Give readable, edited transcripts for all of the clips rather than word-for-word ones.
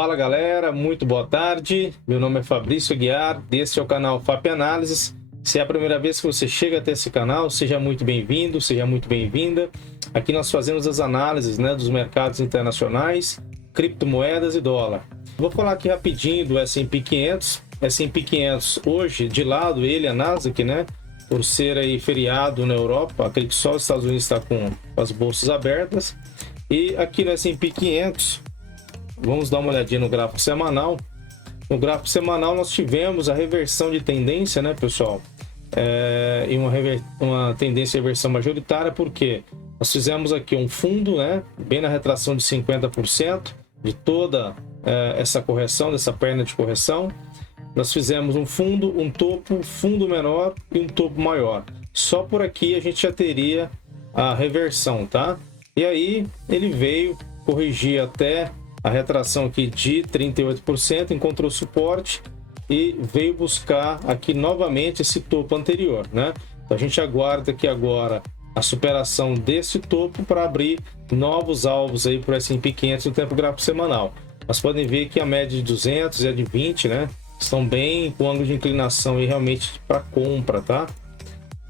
Fala galera, muito boa tarde. Meu nome é Fabrício Aguiar, este é o canal FAP Análises. Se é a primeira vez que você chega até esse canal, seja muito bem-vindo, seja muito bem-vinda. Aqui nós fazemos as análises, dos mercados internacionais, criptomoedas e dólar. Vou falar aqui rapidinho do S&P 500. S&P 500 hoje, de lado ele, a Nasdaq, por ser aí feriado na Europa, acredito que só os Estados Unidos está com as bolsas abertas. E aqui no S&P 500, vamos dar uma olhadinha no gráfico semanal. No gráfico semanal nós tivemos a reversão de tendência, pessoal? E uma tendência de reversão majoritária, porque nós fizemos aqui um fundo, bem na retração de 50% de toda essa correção, dessa perna de correção. Nós fizemos um fundo, um topo, fundo menor e um topo maior. Só por aqui a gente já teria a reversão, tá? E aí ele veio corrigir até a retração aqui de 38%, encontrou suporte e veio buscar aqui novamente esse topo anterior, Então a gente aguarda aqui agora a superação desse topo para abrir novos alvos aí para o S&P 500 no tempo gráfico semanal. Mas podem ver que a média de 200 e a de 20, estão bem com ângulo de inclinação aí realmente para compra, tá?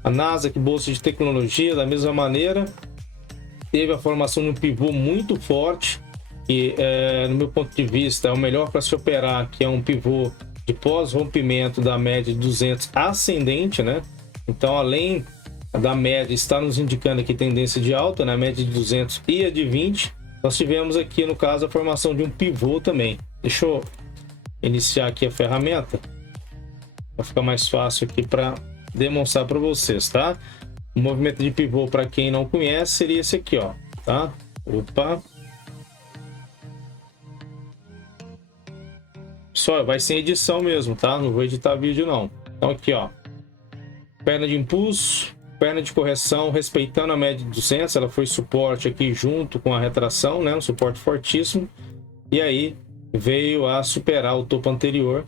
A Nasdaq, bolsa de tecnologia, da mesma maneira, teve a formação de um pivô muito forte, que no meu ponto de vista é o melhor para se operar, que é um pivô de pós-rompimento da média de 200 ascendente, Então, além da média estar nos indicando aqui tendência de alta, a média de 200 e a de 20, nós tivemos aqui, no caso, a formação de um pivô também. Deixa eu iniciar aqui a ferramenta, para ficar mais fácil aqui para demonstrar para vocês, tá? O movimento de pivô, para quem não conhece, seria esse aqui, ó, tá? Opa! Só vai sem edição mesmo, tá? Não vou editar vídeo não. Então aqui, ó, perna de impulso, perna de correção, respeitando a média de 200, ela foi suporte aqui junto com a retração, um suporte fortíssimo, e aí veio a superar o topo anterior,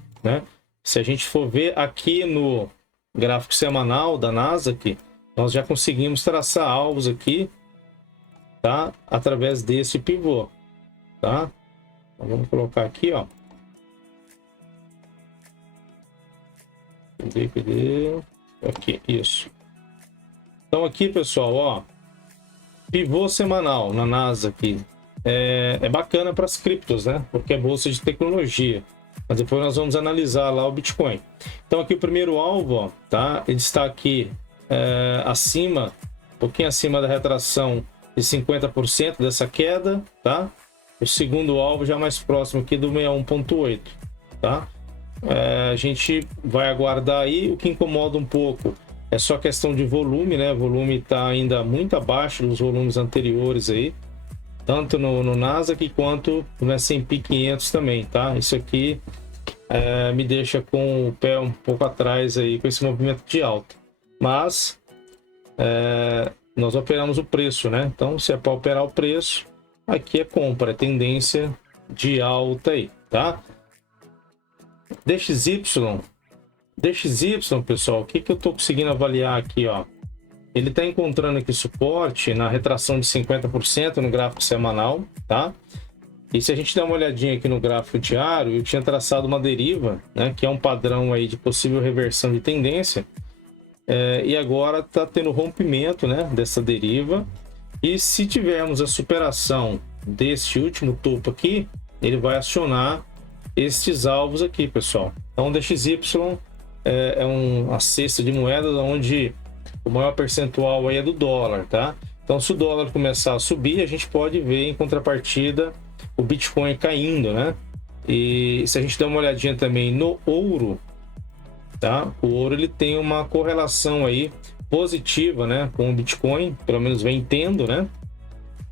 Se a gente for ver aqui no gráfico semanal da Nasdaq, nós já conseguimos traçar alvos aqui, tá? Através desse pivô, tá? Então, vamos colocar aqui, ó. Cadê? Aqui, isso. Então aqui, pessoal, ó, pivô semanal na Nasdaq é bacana para as criptos, Porque é bolsa de tecnologia. Mas depois nós vamos analisar lá o Bitcoin. Então aqui o primeiro alvo, ó, tá? Ele está aqui acima, um pouquinho acima da retração de 50% dessa queda, tá? O segundo alvo já mais próximo aqui do 61.8, tá? A gente vai aguardar aí. O que incomoda um pouco é só questão de volume, O volume está ainda muito abaixo dos volumes anteriores aí, tanto no Nasdaq quanto no S&P 500 também, tá? Isso aqui me deixa com o pé um pouco atrás aí com esse movimento de alta. Mas nós operamos o preço, Então, se é para operar o preço, aqui é compra, é tendência de alta aí, tá? DXY, pessoal, o que eu estou conseguindo avaliar aqui, ó? Ele está encontrando aqui suporte na retração de 50% no gráfico semanal, tá? E se a gente der uma olhadinha aqui no gráfico diário, eu tinha traçado uma deriva, que é um padrão aí de possível reversão de tendência, e agora está tendo rompimento, dessa deriva. E se tivermos a superação desse último topo aqui, ele vai acionar estes alvos aqui, pessoal. Então, o DXY é uma cesta de moedas onde o maior percentual aí é do dólar, tá? Então, se o dólar começar a subir, a gente pode ver em contrapartida o Bitcoin caindo, E se a gente der uma olhadinha também no ouro, tá? O ouro ele tem uma correlação aí positiva, com o Bitcoin, pelo menos vem tendo,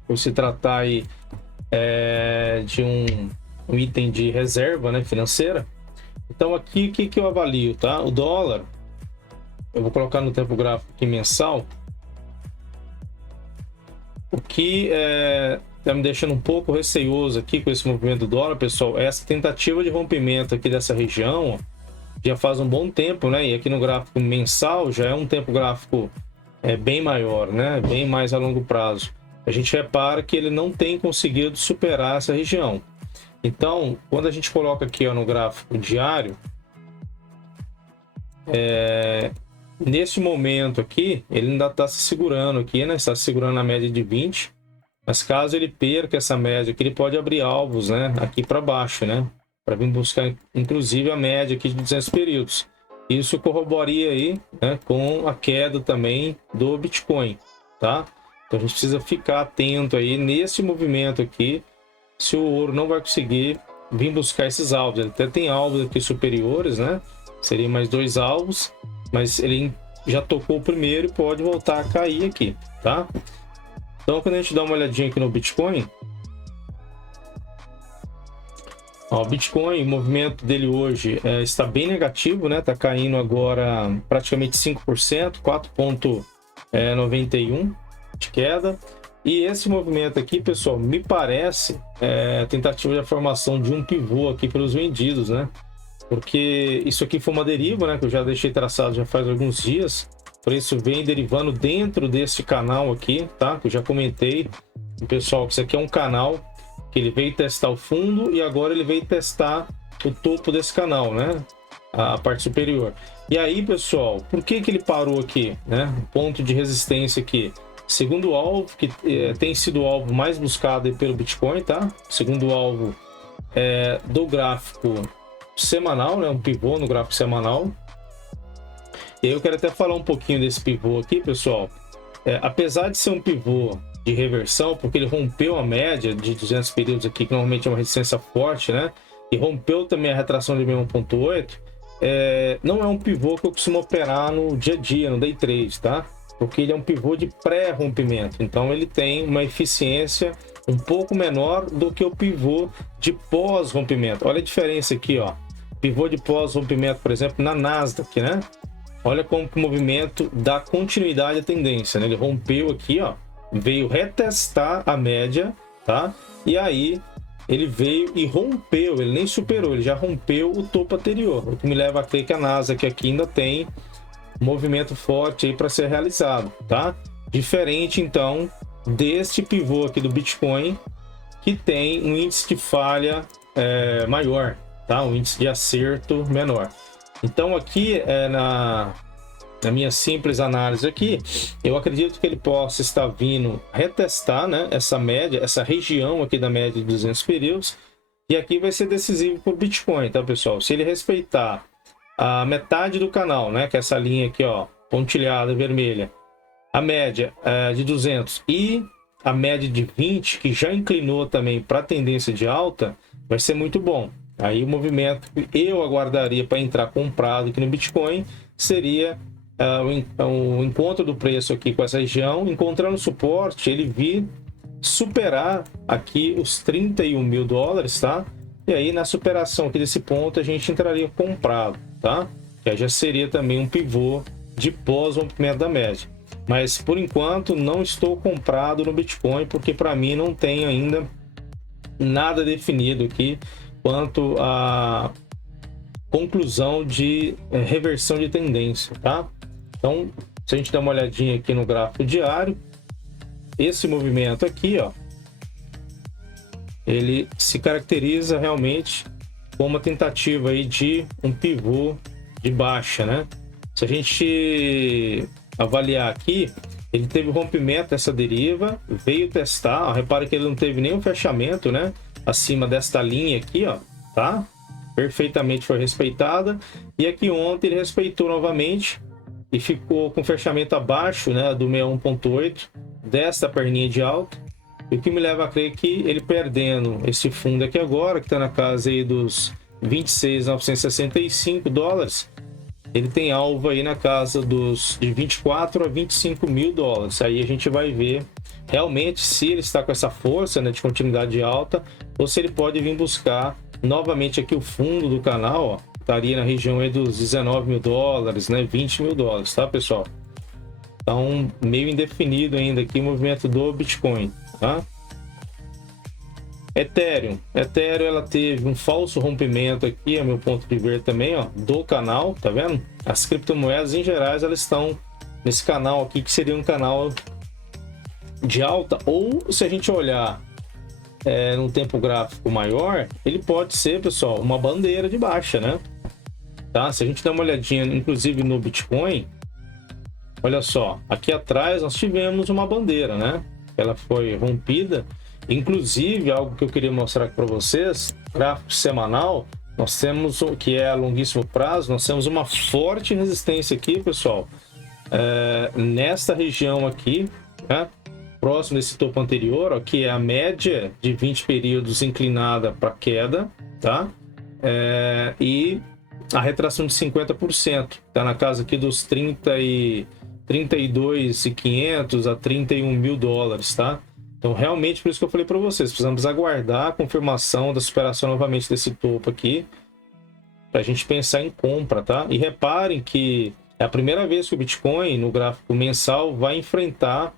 Por se tratar aí de um item de reserva, financeira. Então aqui o que eu avalio, tá? O dólar, eu vou colocar no tempo gráfico aqui mensal. O que tá me deixando um pouco receioso aqui com esse movimento do dólar, pessoal, é essa tentativa de rompimento aqui dessa região, ó, já faz um bom tempo, E aqui no gráfico mensal já é um tempo gráfico bem maior, Bem mais a longo prazo. A gente repara que ele não tem conseguido superar essa região. Então, quando a gente coloca aqui, ó, no gráfico diário, nesse momento aqui, ele ainda está se segurando aqui, né? Está se segurando na média de 20. Mas caso ele perca essa média aqui, ele pode abrir alvos, né? Aqui para baixo, né? Para vir buscar, inclusive, a média aqui de 200 períodos. Isso corroboraria aí, né, com a queda também do Bitcoin, tá? Então a gente precisa ficar atento aí nesse movimento aqui, se o ouro não vai conseguir vir buscar esses alvos. Ele até tem alvos aqui superiores, né? Seria mais 2 alvos, mas ele já tocou o primeiro e pode voltar a cair aqui, tá? Então, quando a gente dá uma olhadinha aqui no Bitcoin, ó, o Bitcoin, o movimento dele hoje está bem negativo, né? Tá caindo agora praticamente 5%, 4,91 de queda. E esse movimento aqui, pessoal, me parece a tentativa de formação de um pivô aqui pelos vendidos, né? Porque isso aqui foi uma deriva, né? Que eu já deixei traçado já faz alguns dias. O preço vem derivando dentro desse canal aqui, tá? Que eu já comentei, pessoal, que isso aqui é um canal que ele veio testar o fundo e agora ele veio testar o topo desse canal, né? A parte superior. E aí, pessoal, por que ele parou aqui, né? O ponto de resistência aqui. Segundo alvo, que tem sido o alvo mais buscado pelo Bitcoin, tá? Segundo alvo do gráfico semanal, né? Um pivô no gráfico semanal. E aí eu quero até falar um pouquinho desse pivô aqui, pessoal. Apesar de ser um pivô de reversão, porque ele rompeu a média de 200 períodos aqui, que normalmente é uma resistência forte, né? E rompeu também a retração de 1,8. Não é um pivô que eu costumo operar no dia a dia, no day trade, tá? Porque ele é um pivô de pré-rompimento, então ele tem uma eficiência um pouco menor do que o pivô de pós-rompimento. Olha a diferença aqui, ó. Pivô de pós-rompimento, por exemplo, na Nasdaq, né? Olha como que o movimento dá continuidade à tendência, né? Ele rompeu aqui, ó, veio retestar a média, tá? E aí ele veio e rompeu, ele nem superou, ele já rompeu o topo anterior, o que me leva a crer que a Nasdaq aqui ainda tem movimento forte aí para ser realizado, tá? Diferente então deste pivô aqui do Bitcoin, que tem um índice de falha maior, tá? Um índice de acerto menor. Então aqui na minha simples análise aqui, eu acredito que ele possa estar vindo retestar, né, essa média, essa região aqui da média de 200 períodos, e aqui vai ser decisivo para o Bitcoin, tá, pessoal? Se ele respeitar a metade do canal, né, que é essa linha aqui, ó, pontilhada vermelha, a média de 200 e a média de 20, que já inclinou também para a tendência de alta, vai ser muito bom. Aí o movimento que eu aguardaria para entrar comprado aqui no Bitcoin seria o encontro do preço aqui com essa região, encontrando suporte, ele vir superar aqui os 31 mil dólares, tá? E aí na superação aqui desse ponto a gente entraria comprado, tá? Que aí já seria também um pivô de pós-rompimento da média. Mas por enquanto não estou comprado no Bitcoin, porque para mim não tem ainda nada definido aqui quanto à conclusão de reversão de tendência, tá? Então, se a gente der uma olhadinha aqui no gráfico diário, esse movimento aqui, ó, ele se caracteriza realmente como uma tentativa aí de um pivô de baixa, né? Se a gente avaliar aqui, ele teve o rompimento dessa deriva, veio testar, ó, repara que ele não teve nenhum fechamento, né? Acima desta linha aqui, ó, tá? Perfeitamente foi respeitada. E aqui ontem ele respeitou novamente e ficou com fechamento abaixo, né, do 61,8 desta perninha de alta. E o que me leva a crer que ele perdendo esse fundo aqui agora, que está na casa aí dos 26.965 dólares, ele tem alvo aí na casa de 24 a 25 mil dólares. Aí a gente vai ver realmente se ele está com essa força, né, de continuidade de alta, ou se ele pode vir buscar novamente aqui o fundo do canal, ó, estaria na região aí dos 19 mil dólares, né, 20 mil dólares, tá, pessoal? Então, meio indefinido ainda aqui o movimento do Bitcoin, tá? Ethereum, ela teve um falso rompimento aqui, a meu ponto de ver também, ó, do canal, tá vendo? As criptomoedas em geral, elas estão nesse canal aqui, que seria um canal de alta, ou se a gente olhar num tempo gráfico maior, ele pode ser, pessoal, uma bandeira de baixa, né? Tá? Se a gente dá uma olhadinha, inclusive no Bitcoin, olha só, aqui atrás nós tivemos uma bandeira, né? Ela foi rompida. Inclusive, algo que eu queria mostrar aqui para vocês, gráfico semanal, nós temos o que é a longuíssimo prazo, nós temos uma forte resistência aqui, pessoal, nesta região aqui, né? Próximo desse topo anterior, ó, que é a média de 20 períodos inclinada para queda, tá? E a retração de 50%, tá na casa aqui dos 32.500 a 31 mil dólares, tá? Então, realmente, por isso que eu falei para vocês, precisamos aguardar a confirmação da superação novamente desse topo aqui, para a gente pensar em compra, tá? E reparem que é a primeira vez que o Bitcoin, no gráfico mensal, vai enfrentar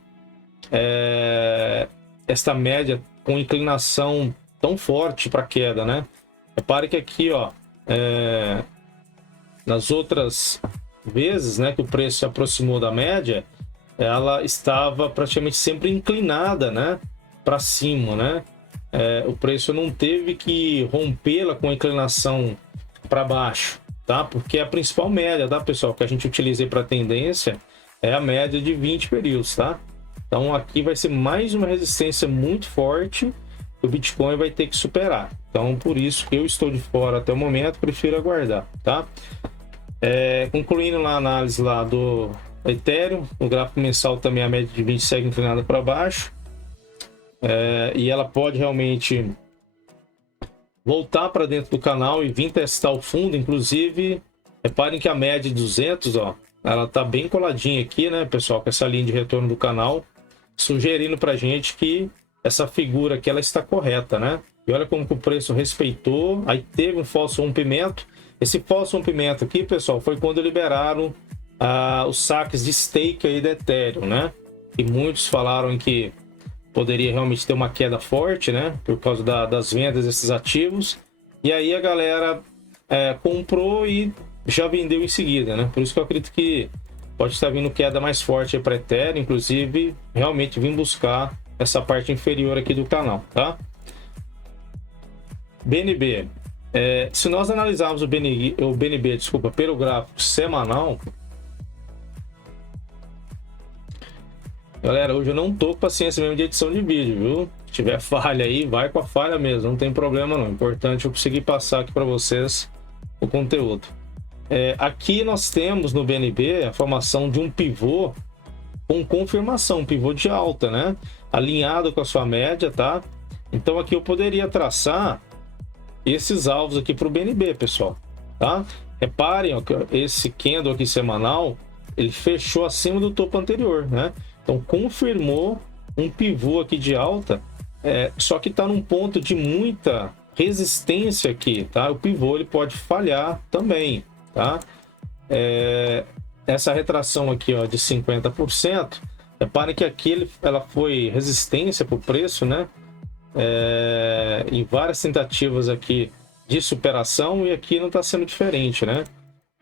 esta média com inclinação tão forte para queda, né? Repare que aqui, ó, nas outras vezes, né, que o preço se aproximou da média, ela estava praticamente sempre inclinada, né, para cima, né? O preço não teve que rompê-la com a inclinação para baixo, tá? Porque a principal média, tá, pessoal, que a gente utiliza para tendência é a média de 20 períodos, tá? Então aqui vai ser mais uma resistência muito forte que o Bitcoin vai ter que superar. Então por isso que eu estou de fora até o momento, prefiro aguardar, tá? Concluindo lá a análise lá do Ethereum, o gráfico mensal também a média de 20 segue inclinada para baixo, e ela pode realmente voltar para dentro do canal e vir testar o fundo. Inclusive, reparem que a média de 200, ó, ela tá bem coladinha aqui, né, pessoal, com essa linha de retorno do canal, sugerindo para gente que essa figura aqui ela está correta, né? E olha como que o preço respeitou, aí teve um falso rompimento. Esse falso rompimento aqui, pessoal, foi quando liberaram os saques de stake aí da Ethereum, né? E muitos falaram que poderia realmente ter uma queda forte, né? Por causa das vendas desses ativos. E aí a galera comprou e já vendeu em seguida, né? Por isso que eu acredito que pode estar vindo queda mais forte para Ethereum, inclusive realmente vim buscar essa parte inferior aqui do canal, tá? BNB. Se nós analisarmos o BNB, desculpa, pelo gráfico semanal, galera, hoje eu não tô com paciência mesmo de edição de vídeo, viu? Se tiver falha aí, vai com a falha mesmo, não tem problema não. Importante eu conseguir passar aqui para vocês o conteúdo. Aqui nós temos no BNB a formação de um pivô com confirmação, um pivô de alta, né? Alinhado com a sua média, tá? Então aqui eu poderia traçar esses alvos aqui para o BNB, pessoal, tá? Reparem, ó, que esse candle aqui semanal, ele fechou acima do topo anterior, né? Então confirmou um pivô aqui de alta, só que está num ponto de muita resistência aqui, tá? O pivô ele pode falhar também, tá? Essa retração aqui, ó, de 50%, reparem que aqui ela foi resistência para o preço, né? Em várias tentativas aqui de superação, e aqui não está sendo diferente, né?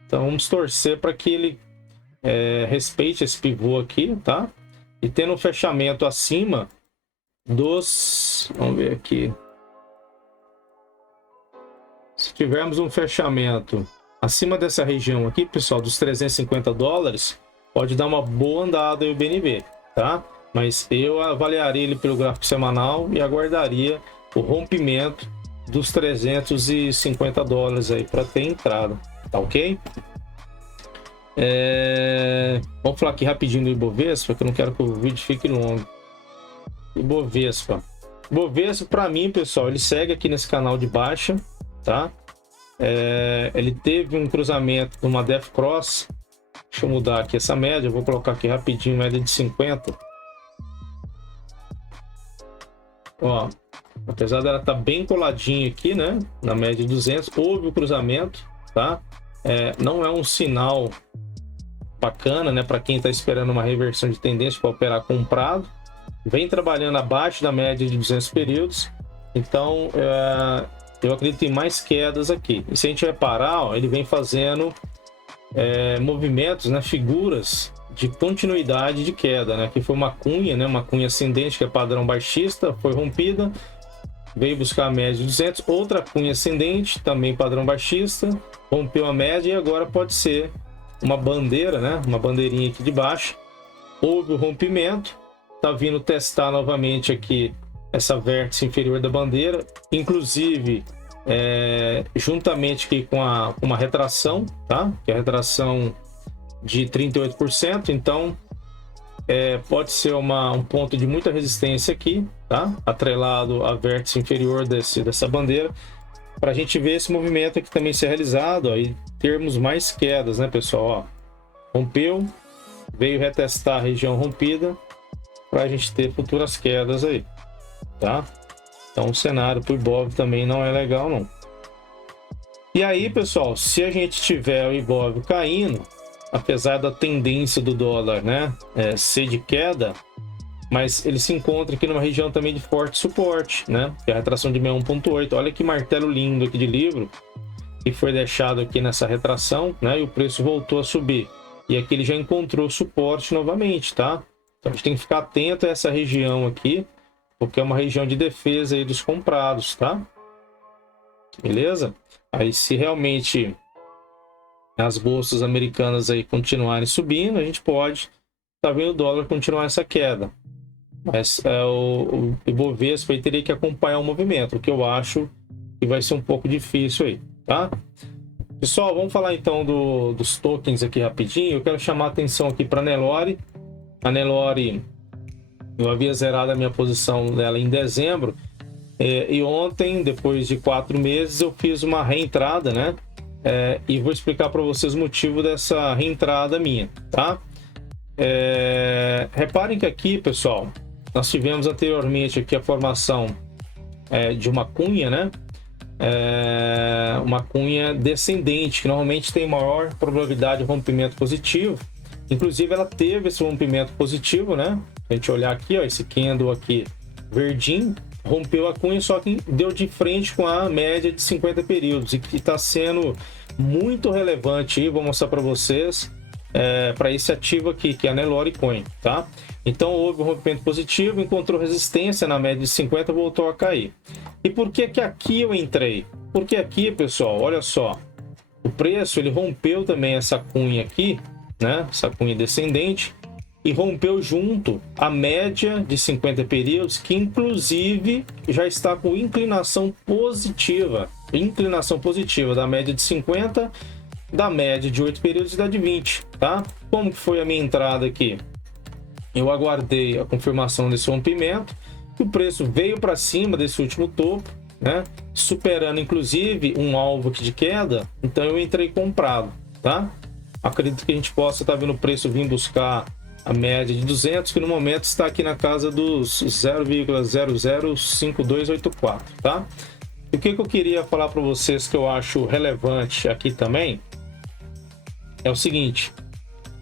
Então vamos torcer para que ele respeite esse pivô aqui, tá? E tendo um fechamento acima dos... Vamos ver aqui. Se tivermos um fechamento acima dessa região aqui, pessoal, dos 350 dólares, pode dar uma boa andada aí o BNB, tá? Mas eu avaliaria ele pelo gráfico semanal e aguardaria o rompimento dos 350 dólares aí para ter entrada, tá ok? Vamos falar aqui rapidinho do Ibovespa, que eu não quero que o vídeo fique longo. Ibovespa para mim, pessoal, ele segue aqui nesse canal de baixa, tá? Ele teve um cruzamento numa Death Cross. Deixa eu mudar aqui essa média, eu vou colocar aqui rapidinho média de 50. Ó, apesar dela estar bem coladinha aqui, né, na média de 200, houve o cruzamento, tá? Não é um sinal bacana, né, para quem está esperando uma reversão de tendência para operar comprado. Vem trabalhando abaixo da média de 200 períodos, então eu acredito em mais quedas aqui. E se a gente reparar, ó, ele vem fazendo movimentos, né, figuras de continuidade de queda, né? Que foi uma cunha, né? Uma cunha ascendente que é padrão baixista, foi rompida, veio buscar a média de 200, outra cunha ascendente, também padrão baixista, rompeu a média e agora pode ser uma bandeira, né? Uma bandeirinha aqui de baixo. Houve o rompimento, tá vindo testar novamente aqui essa vértice inferior da bandeira, inclusive juntamente aqui com uma retração, tá? Que é a retração de 38%, então pode ser um ponto de muita resistência aqui, tá? Atrelado à vértice inferior dessa bandeira, para a gente ver esse movimento aqui também ser realizado, ó, e termos mais quedas, né, pessoal? Ó, rompeu, veio retestar a região rompida, para a gente ter futuras quedas aí, tá? Então o cenário para o Ibov também não é legal, não. E aí, pessoal, se a gente tiver o Ibov caindo, apesar da tendência do dólar, né, ser de queda, mas ele se encontra aqui numa região também de forte suporte, né, que é a retração de 61,8. Olha que martelo lindo aqui de livro, que foi deixado aqui nessa retração, né, e o preço voltou a subir. E aqui ele já encontrou suporte novamente, tá? Então a gente tem que ficar atento a essa região aqui, porque é uma região de defesa aí dos comprados, tá? Beleza? Aí se realmente as bolsas americanas aí continuarem subindo, a gente pode vendo o dólar continuar essa queda. Mas o Ibovespa aí teria que acompanhar o movimento, o que eu acho que vai ser um pouco difícil aí, tá? Pessoal, vamos falar então dos tokens aqui rapidinho. Eu quero chamar a atenção aqui para a Nelore. A Nelore, eu havia zerado a minha posição dela em dezembro, e ontem, depois de 4 meses, eu fiz uma reentrada, né? E vou explicar para vocês o motivo dessa reentrada minha, tá? Reparem que aqui, pessoal, nós tivemos anteriormente aqui a formação de uma cunha, né? Uma cunha descendente, que normalmente tem maior probabilidade de rompimento positivo. Inclusive, ela teve esse rompimento positivo, né? A gente olhar aqui, ó, esse candle aqui verdinho, rompeu a cunha, só que deu de frente com a média de 50 períodos, e que está sendo muito relevante aí, vou mostrar para vocês, para esse ativo aqui, que é a Nelore Coin, tá? Então houve um rompimento positivo, encontrou resistência na média de 50, voltou a cair. E por que que aqui eu entrei? Porque aqui, pessoal, olha só, o preço ele rompeu também essa cunha aqui, né? Essa cunha descendente, e rompeu junto a média de 50 períodos, que inclusive já está com inclinação positiva da média de 50, da média de 8 períodos e da de 20, tá? Como que foi a minha entrada aqui? Eu aguardei a confirmação desse rompimento, o preço veio para cima desse último topo, né? Superando inclusive um alvo aqui de queda, então eu entrei comprado, tá? Acredito que a gente possa estar vendo o preço vir buscar a média de 200, que no momento está aqui na casa dos 0,005284, tá? E o que eu queria falar para vocês que eu acho relevante aqui também é o seguinte: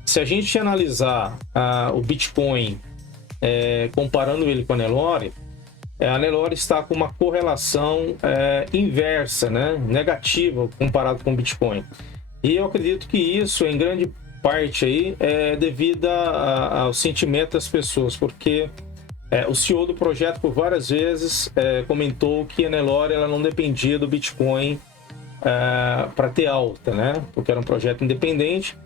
se a gente analisar o Bitcoin comparando ele com a Nelore está com uma correlação inversa, né? Negativa comparado com o Bitcoin. E eu acredito que isso, em grande parte, aí, é devido ao sentimento das pessoas, porque o CEO do projeto, por várias vezes, comentou que a Nelore ela não dependia do Bitcoin para ter alta, né? Porque era um projeto independente.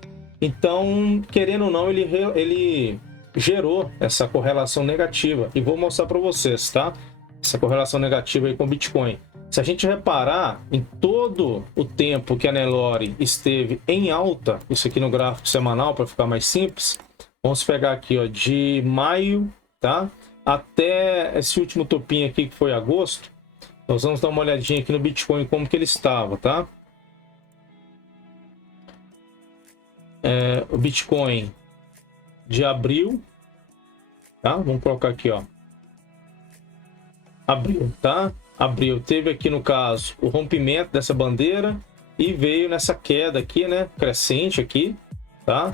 Então, querendo ou não, ele gerou essa correlação negativa. E vou mostrar para vocês, tá? Essa correlação negativa aí com o Bitcoin. Se a gente reparar em todo o tempo que a Nelore esteve em alta, isso aqui no gráfico semanal para ficar mais simples, vamos pegar aqui, ó, de maio, tá? Até esse último topinho aqui que foi agosto, nós vamos dar uma olhadinha aqui no Bitcoin como que ele estava, tá? O Bitcoin de abril, tá? Vamos colocar aqui, ó. Abril, tá? Abril teve aqui no caso o rompimento dessa bandeira e veio nessa queda aqui, né? Crescente aqui, tá?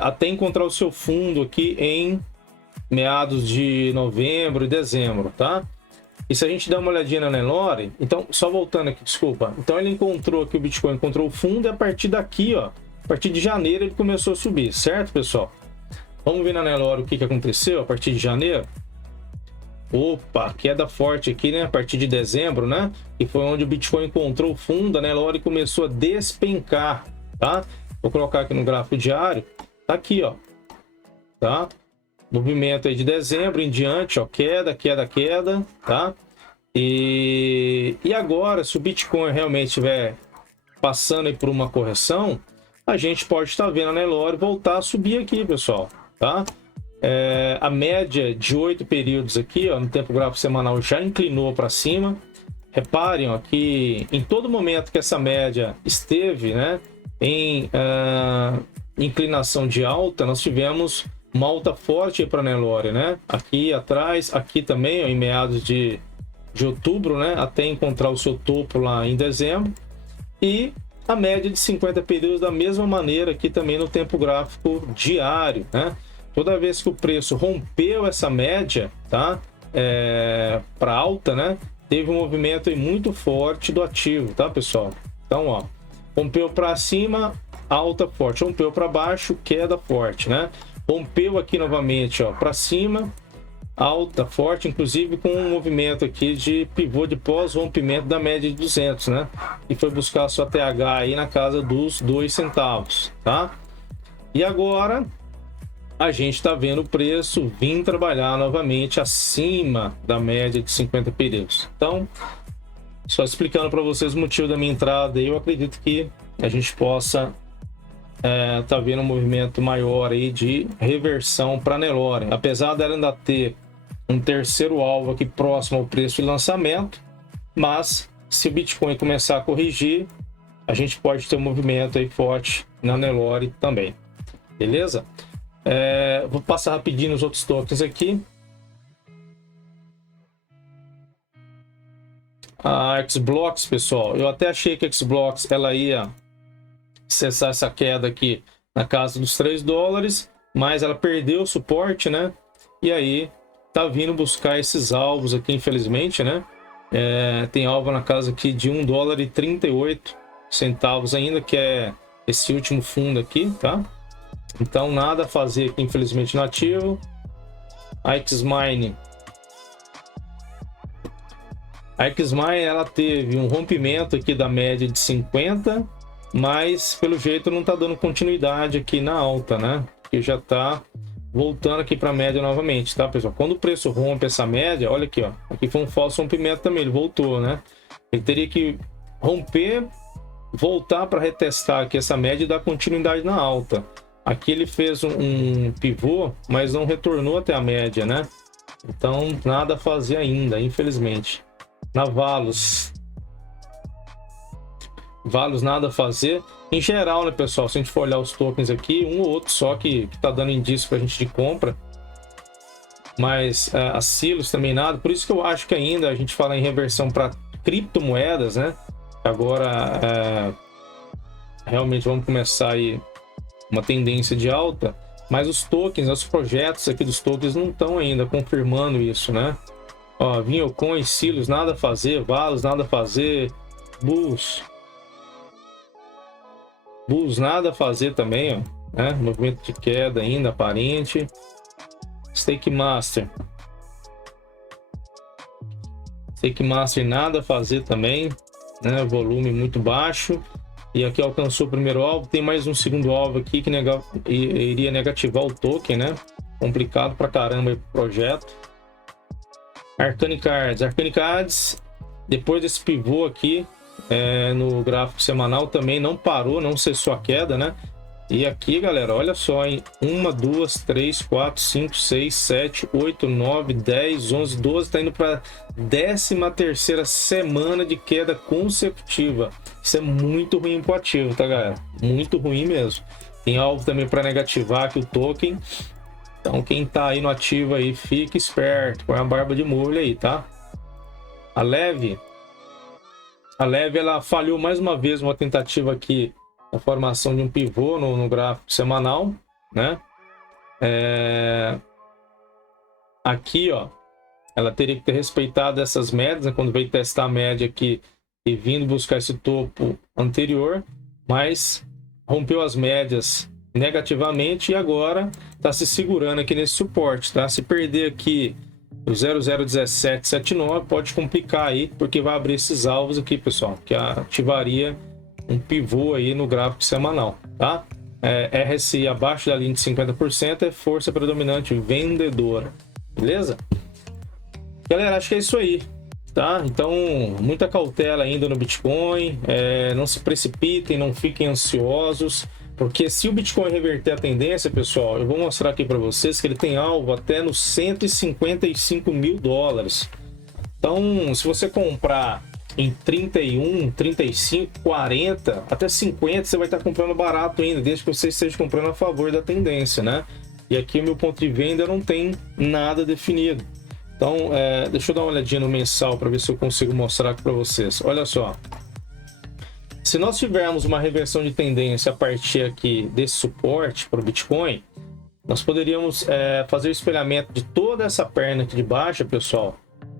Até encontrar o seu fundo aqui em meados de novembro e dezembro, tá? E se a gente der uma olhadinha na Nelore, então, só voltando aqui, desculpa. Então ele encontrou aqui, o Bitcoin encontrou o fundo, e a partir daqui, ó, a partir de janeiro ele começou a subir, certo, pessoal? Vamos ver na Nelore o que aconteceu a partir de janeiro. Opa, queda forte aqui, né? A partir de dezembro, né? E foi onde o Bitcoin encontrou fundo, né? Nelore começou a despencar, tá? Vou colocar aqui no gráfico diário. Tá aqui, ó. Tá? Movimento aí de dezembro em diante, ó. Queda, queda, queda, tá? E agora, se o Bitcoin realmente estiver passando aí por uma correção, a gente pode estar vendo a Nelore voltar a subir aqui, pessoal, tá? A média de 8 períodos aqui, ó, no tempo gráfico semanal já inclinou para cima. Reparem, ó, que em todo momento que essa média esteve, né, em inclinação de alta, nós tivemos uma alta forte para a Nelore, né? Aqui atrás, aqui também, ó, em meados de outubro, né, até encontrar o seu topo lá em dezembro. E a média de 50 períodos da mesma maneira aqui também no tempo gráfico diário, né? Toda vez que o preço rompeu essa média, tá? Para alta, né? Teve um movimento aí muito forte do ativo, tá, pessoal? Então, ó, rompeu para cima, alta forte, rompeu para baixo, queda forte, né? Rompeu aqui novamente, ó, para cima, alta forte, inclusive com um movimento aqui de pivô de pós-rompimento da média de 200, né? E foi buscar a sua TH aí na casa dos 2 centavos, tá? E agora a gente está vendo o preço vir trabalhar novamente acima da média de 50 períodos. Então, só explicando para vocês o motivo da minha entrada, eu acredito que a gente possa tá vendo um movimento maior aí de reversão para a Nelore, apesar dela ainda ter um terceiro alvo aqui próximo ao preço de lançamento, mas se o Bitcoin começar a corrigir, a gente pode ter um movimento aí forte na Nelore também, beleza? Vou passar rapidinho os outros tokens aqui. A Xblocks, pessoal, eu até achei que a Xblocks ela ia cessar essa queda aqui na casa dos $3, mas ela perdeu o suporte, né? E aí tá vindo buscar esses alvos aqui, infelizmente, né? Tem alvo na casa aqui de $1,38 ainda, que é esse último fundo aqui, tá? Então nada a fazer aqui, infelizmente, no ativo. A Xmine, ela teve um rompimento aqui da média de 50, mas pelo jeito não tá dando continuidade aqui na alta, né? Porque já tá voltando aqui para a média novamente, tá, pessoal? Quando o preço rompe essa média, olha aqui, ó, aqui foi um falso rompimento também, ele voltou, né? Ele teria que romper, voltar para retestar aqui essa média e dar continuidade na alta. Aqui ele fez um pivô, mas não retornou até a média, né? Então nada a fazer ainda, infelizmente. Na Valos nada a fazer. Em geral, né, pessoal, se a gente for olhar os tokens aqui, um ou outro só que tá dando indício pra gente de compra. Mas a Silos também nada. Por isso que eu acho que ainda a gente fala em reversão para criptomoedas, né? Agora realmente vamos começar aí uma tendência de alta. Mas os tokens, os projetos aqui dos tokens não estão ainda confirmando isso, né? Ó, Vinhocoin, Silos, nada a fazer. Valos, nada a fazer. Bulls, nada a fazer também, ó, né? Movimento de queda ainda aparente. Stake Master, nada a fazer também, né? Volume muito baixo. E aqui alcançou o primeiro alvo. Tem mais um segundo alvo aqui que iria negativar o token, né? Complicado pra caramba o projeto. Arcane Cards, depois desse pivô aqui no gráfico semanal também não parou, não cessou a queda, né? E aqui, galera, olha só, hein? 1, 2, 3, 4, 5, 6, 7, 8, 9, 10, 11, 12, tá indo para 13ª semana de queda consecutiva. Isso é muito ruim pro ativo, tá, galera? Muito ruim mesmo. Tem alvo também para negativar aqui o token. Então quem tá aí no ativo aí, fica esperto, põe a barba de molho aí, tá? A Leve, ela falhou mais uma vez uma tentativa aqui, a formação de um pivô no gráfico semanal, né? Aqui, ó, ela teria que ter respeitado essas médias, né, quando veio testar a média aqui e vindo buscar esse topo anterior, mas rompeu as médias negativamente e agora está se segurando aqui nesse suporte, tá? Se perder aqui o 001779 pode complicar aí, porque vai abrir esses alvos aqui, pessoal, que ativaria um pivô aí no gráfico semanal, tá? RSI abaixo da linha de 50% é força predominante vendedora, beleza? Galera, acho que é isso aí, tá? Então, muita cautela ainda no Bitcoin, não se precipitem, não fiquem ansiosos, porque se o Bitcoin reverter a tendência, pessoal, eu vou mostrar aqui para vocês que ele tem alvo até nos 155 mil dólares. Então, se você comprar em 31, 35, 40, até 50, você vai estar comprando barato ainda, desde que você esteja comprando a favor da tendência, né? E aqui o meu ponto de venda não tem nada definido. Então, deixa eu dar uma olhadinha no mensal para ver se eu consigo mostrar aqui para vocês. Olha só. Se nós tivermos uma reversão de tendência a partir aqui desse suporte para o Bitcoin, nós poderíamos fazer o espelhamento de toda essa perna aqui de baixo, pessoal,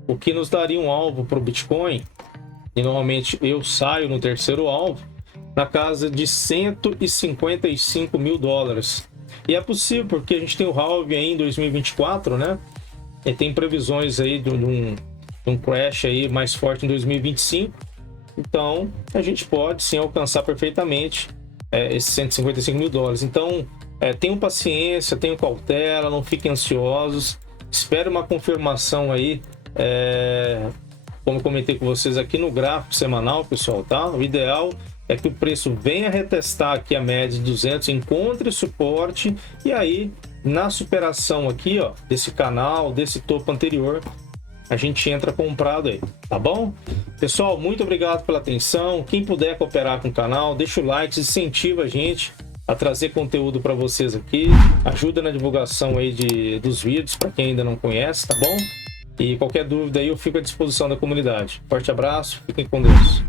o que nos daria um alvo para o Bitcoin, e normalmente eu saio no terceiro alvo, na casa de 155 mil dólares. E é possível, porque a gente tem o halving aí em 2024, né? E tem previsões aí de um crash aí mais forte em 2025. Então, a gente pode sim alcançar perfeitamente esses 155 mil dólares. Então, tenham paciência, tenham cautela, não fiquem ansiosos. Espere uma confirmação aí, como eu comentei com vocês aqui no gráfico semanal, pessoal, tá? O ideal é que o preço venha retestar aqui a média de 200, encontre suporte e aí, na superação aqui, ó, desse canal, desse topo anterior, a gente entra comprado aí, tá bom? Pessoal, muito obrigado pela atenção. Quem puder cooperar com o canal, deixa o like, incentiva a gente a trazer conteúdo para vocês aqui. Ajuda na divulgação aí dos vídeos para quem ainda não conhece, tá bom? E qualquer dúvida aí eu fico à disposição da comunidade. Forte abraço, fiquem com Deus.